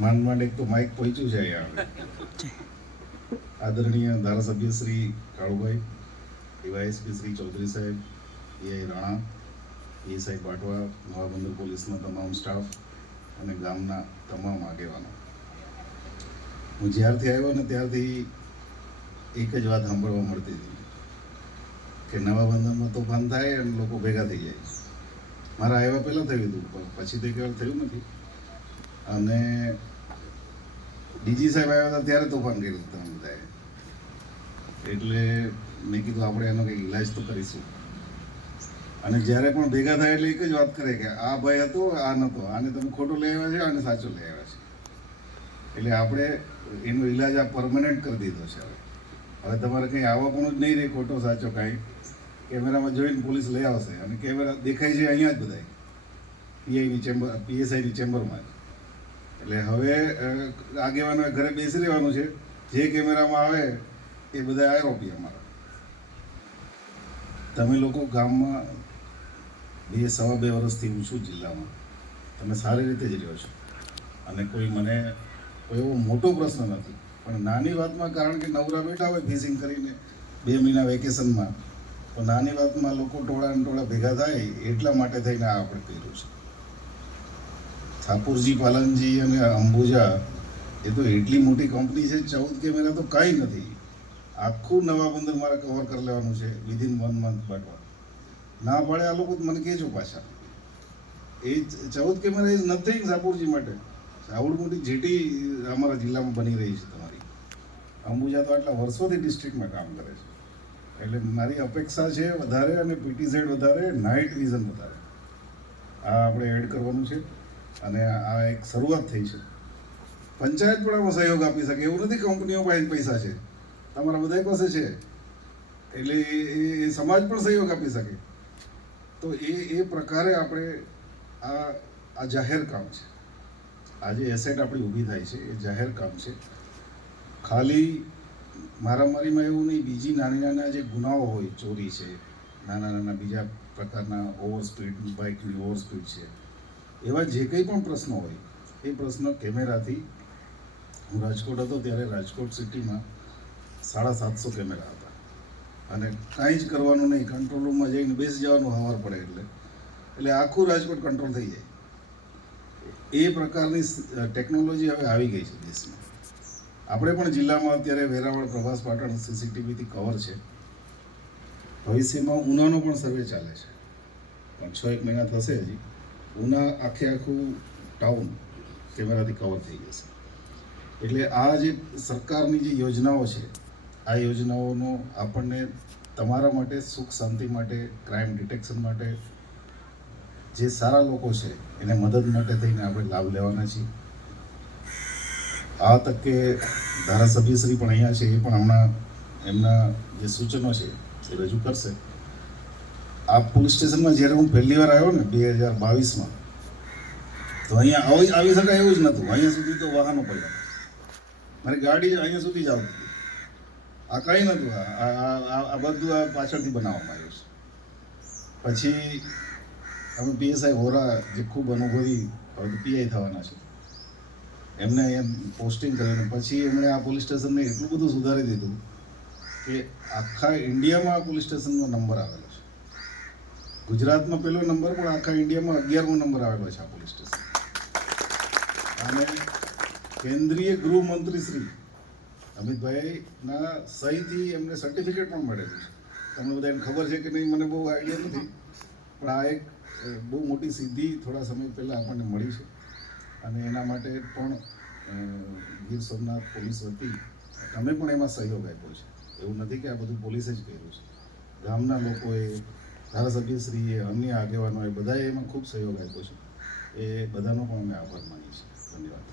માંડ એક તો માઇક પહોંચ્યું છે અહીંયા આદરણીય ધારાસભ્ય શ્રી કાળુભાઈ, ડીવાયએસપી શ્રી ચૌધરી સાહેબ, એઆઈ રાણા, પીએસઆઈ બાટવા, નવા બંદર પોલીસના તમામ સ્ટાફ અને ગામના તમામ આગેવાનો, હું જ્યારથી આવ્યો ને ત્યારથી એક જ વાત સાંભળવા મળતી હતી કે નવા બંદરમાં તોફાન થાય અને લોકો ભેગા થઈ જાય. મારા આવ્યા પહેલાં થયું હતું, પછી તો એક વાર થયું નથી. અને ડીજી સાહેબ આવ્યા હતા ત્યારે તોફાન કર્યું હતું તમે બધાએ, એટલે મેં કીધું આપણે એનો કંઈક ઈલાજ તો કરીશું. અને જ્યારે પણ ભેગા થાય એટલે એક જ વાત કરે કે આ ભાઈ હતો, આ નહોતો, આને તમે ખોટો લઈ આવ્યા છે, આને સાચો લઈ આવ્યા છે. એટલે આપણે એનો ઈલાજ આ પરમનન્ટ કરી દીધો છે. હવે તમારે કંઈ આવવાનું જ નહીં રહે, ખોટો સાચો કાંઈ. કેમેરામાં જોઈને પોલીસ લઈ આવશે અને કેમેરા દેખાય છે અહીંયા જ બધા પીઆઈની ચેમ્બર, પીએસઆઈની ચેમ્બરમાં જ. એટલે હવે આગેવાનો ઘરે બેસી રહેવાનું છે, જે કેમેરામાં આવે એ બધા આરોપી અમારા. તમે લોકો ગામમાં 2-2.5 વર્ષથી હું છું જિલ્લામાં, તમે સારી રીતે જ રહ્યો છો અને કોઈ મને કોઈ એવો મોટો પ્રશ્ન નથી. પણ નાની વાતમાં, કારણ કે નવરા બેઠા હોય ફિશિંગ કરીને 2 મહિના વેકેશનમાં, તો નાની વાતમાં લોકો ટોળા ભેગા થાય એટલા માટે થઈને આ આપણે કર્યું છે. ઠાકોરજી, પાલનજી અને અંબુજા એ તો એટલી મોટી કંપની છે, 14 કેમેરા તો કાંઈ નથી. આખું નવા બંદર મારે કવર કરી લેવાનું છે વિધિન 1 મંથ. બાટવા ના પાડે આ લોકો, મને કહેજો પાછા. એ 14 કેમેરા ઇઝ નથિંગ ઠાકોરજી માટે. આવડી મોટી જેટી અમારા જિલ્લામાં બની રહી છે તમારી. અંબુજા તો આટલા વર્ષોથી ડિસ્ટ્રિક્ટમાં કામ કરે છે. એટલે મારી અપેક્ષા છે વધારે, અને પીટીઝેડ વધારે, નાઇટ વિઝન વધારે. આ આપણે એડ કરવાનું છે અને આ એક શરૂઆત થઈ છે. પંચાયત પણ આમાં સહયોગ આપી શકે એવું નથી. કંપનીઓ પાસે પૈસા છે, તમારા બધા પાસે છે, એટલે એ સમાજ પણ સહયોગ આપી શકે. તો એ પ્રકારે આપણે આ જાહેર કામ છે. આજે એસેટ આપણી ઊભી થાય છે એ જાહેર કામ છે. ખાલી મારામારીમાં એવું નહીં, બીજી નાના જે ગુનાઓ હોય, ચોરી છે, નાના બીજા પ્રકારના ઓવરસ્પીડ, બાઇકની ઓવરસ્પીડ છે, એવા જે કંઈ પણ પ્રશ્નો હોય એ પ્રશ્ન કેમેરાથી. હું રાજકોટ હતો ત્યારે રાજકોટ સિટીમાં 750 કેમેરા હતા અને કાંઈ જ કરવાનું નહીં, કંટ્રોલ રૂમમાં જઈને બેસી જવાનું સવાર પડે એટલે આખું રાજકોટ કંટ્રોલ થઈ જાય. એ પ્રકારની ટેકનોલોજી હવે આવી ગઈ છે દેશમાં. આપણે પણ જિલ્લામાં અત્યારે વેરાવળ, પ્રભાસ પાટણ સીસીટીવીથી કવર છે. ભવિષ્યમાં ઉનાનો પણ સર્વે ચાલે છે, પણ 6-1 મહિના થશે હજી. ઉના આખું ટાઉન કેમેરાથી કવર થઈ જશે. એટલે આ જે સરકારની જે યોજનાઓ છે, આ યોજનાઓનો આપણને તમારા માટે, સુખ શાંતિ માટે, ક્રાઇમ ડિટેક્શન માટે, જે સારા લોકો છે એને મદદ માટે થઈને આપણે લાભ લેવાના છીએ. આ તકે ધારાસભ્યશ્રી પણ અહીંયા છે, એ પણ હમણાં એમના જે સૂચનો છે એ રજૂ કરશે. આ પોલીસ સ્ટેશનમાં જ્યારે હું પહેલી વાર આવ્યો ને 2022માં, તો અહીંયા આવી શકાય એવું જ નહોતું. અહીંયા સુધી તો વાહનો પડ્યા, મારી ગાડી અહીંયા સુધી જ આવતી હતી. આ કંઈ નહોતું. આ બધું આ પાછળથી બનાવવામાં આવ્યું છે. પછી અમે પીએસઆઈ હોરા, જે ખૂબ અનુભવી, હવે તો પીઆઈ થવાના છે, એમને અહીંયા પોસ્ટિંગ કરીને પછી એમણે આ પોલીસ સ્ટેશનને એટલું બધું સુધારી દીધું કે આખા ઇન્ડિયામાં આ પોલીસ સ્ટેશનનો નંબર આવેલો છે. ગુજરાતમાં પહેલો નંબર, પણ આખા ઇન્ડિયામાં 11મો નંબર આવેલો છે આ પોલીસ સ્ટેશન. અને કેન્દ્રીય ગૃહમંત્રી શ્રી અમિતભાઈના સહીથી એમને સર્ટિફિકેટ પણ મળેલું છે. તમને બધાને ખબર છે કે નહીં મને બહુ આઈડિયા નથી, પણ આ એક બહુ મોટી સિદ્ધિ થોડા સમય પહેલાં આપણને મળી છે. અને એના માટે પણ ગીર સોમનાથ પોલીસ વતી અમે પણ એમાં સહયોગ આપ્યો છે. એવું નથી કે આ બધું પોલીસે જ કર્યું છે. ગામના લોકોએ, ધારાસભ્યશ્રીએ, અન્ય આગેવાનોએ બધાએ એમાં ખૂબ સહયોગ આપ્યો છે. એ બધાનો પણ અમે આભાર માનીએ છીએ. ધન્યવાદ.